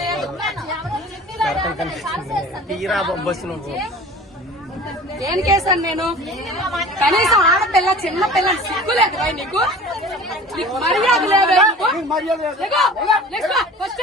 లేదు తీరా బొబ్బస్ నువ్వు ఏం కేసాను నేను? కనీసం ఆడపిల్ల చిన్న పిల్ల సిగ్గు లేదు భయ్ నీకు? మర్యాద లేకో, ఫస్ట్.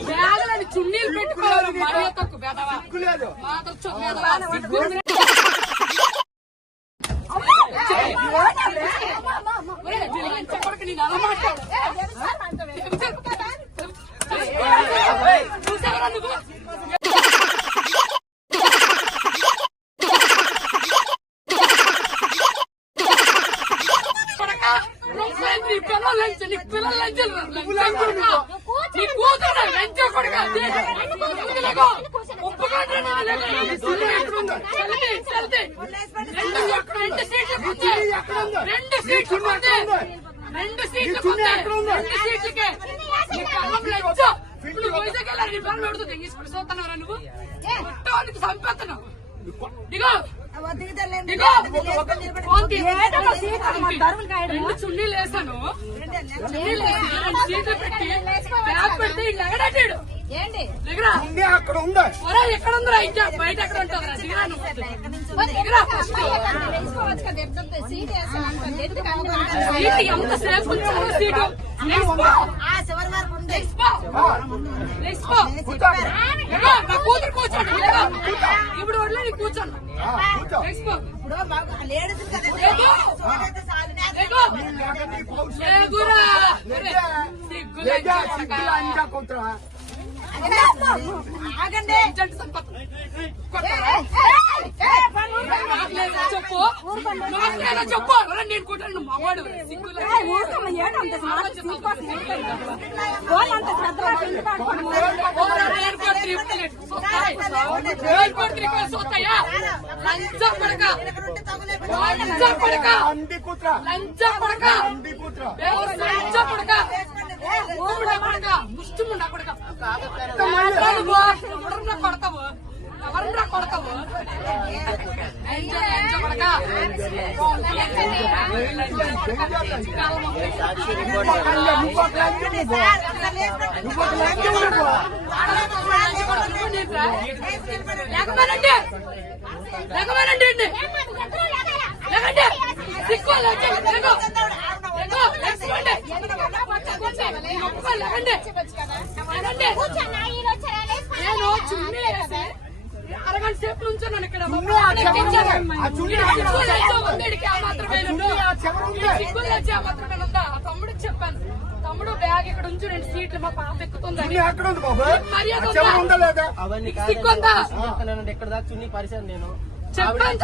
బ్యాగులని చున్నీలు పెట్టుకోవాలి మర్యాద తక్కువ బెదవా పిల్లల పిల్లల. నీ కూతురు లంచ కొడకా. రెండు సీట్లు. రెండు సీట్లు. రెండు సీట్లు. రెండు సీట్లకే. నీ కళ్ళం లంచ. ఇప్పుడు వైజాగ్ వెళ్ళాలి, నీ పిల్లలు అడుగుతుంది. తీసుకుని చూస్తున్నావురా నువ్వు? మొత్తానికి చంపేస్తున్నావు. దిగో దిగో చున్నీలు వేసాను ఏంటి? ఉంది అక్కడ ఉంది? ఎక్కడ ఉందిరా ఇంకా బయట ఎక్కడ ఉంటుందిరా దిగరా నువ్వు ఫస్ట్. సీట్ సీట్ ఎంత సేపు కూతురు కూర్చోండి. ఇప్పుడు వదిలే నీ కూర్చోండి లేడీస్ కదా చెప్పు చెప్పు నేను కొట్టాను నువ్వు మగవాడు సిగ్గు లంచం పడక. లంచం పడక. లంచం పడక. లంచం పడక పడక ముష్టిముండ పడక నువ్వు లేకపోయినండి లేకపోయినండి అండి లేకండి సిక్కు లేకో లేకండి నేను చున్నీ అరగంట సేపు నుంచున్నాను ఇక్కడ తమ్ముడికి చెప్పాను తమ్ముడు బ్యాగ్ ఇక్కడ ఉంచు రెండు సీట్లు మా పాప ఉంది బాబు మర్యాద ఎక్కడ దాకా చున్నీ పరిచాను నేను చెప్పాను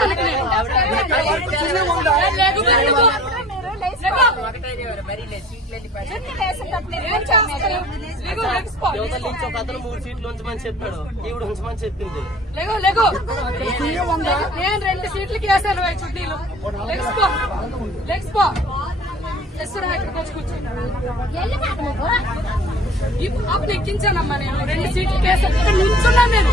అతను మూడు సీట్లు ఉంచమని చెప్పాడు. ఈవిడ ఉంచమని చెప్పింది. నేను రెండు సీట్లకి వేసాను చుట్టీలు లెగ్స్పో లెగ్స్పో ఈ పాపను ఎక్కించానమ్మా నేను. రెండు సీట్లకి వేసాను ఇక్కడ నుంచున్నాను నేను.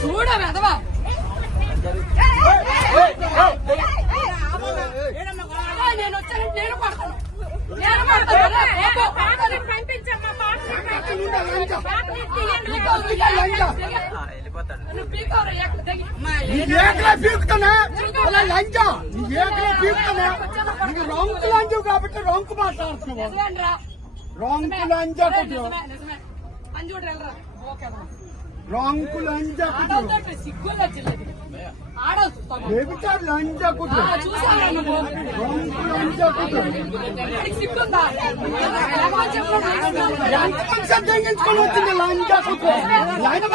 చూడ మెదవా నేను వచ్చానంటే నేను ఏకలే పీకుతున్నా అలా లంచ నీ ఏకలే పీకుతున్నా నీకు రొంకు లంచవు కాబట్టి రొంకు మాట్లాడుతున్నావు రొంకు లంచ రొంకు లంచ వ్యభిచారు లంచ కుట్రు రొంకు లంచ కుట్రు ఎంతమంది సంతరించుకొని వచ్చింది లంచ కుట్రు లంచ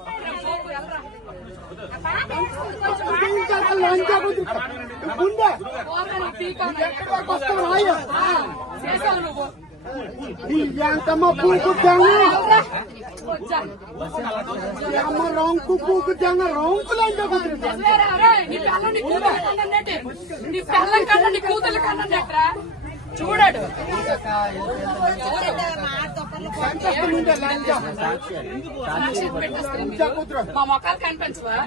ఎంతమ్మ పూకుద్దాము అమ్మ రొంకు పూకుద్దాము రొంకులు అంటే మా మొక్కలు కనిపించవా?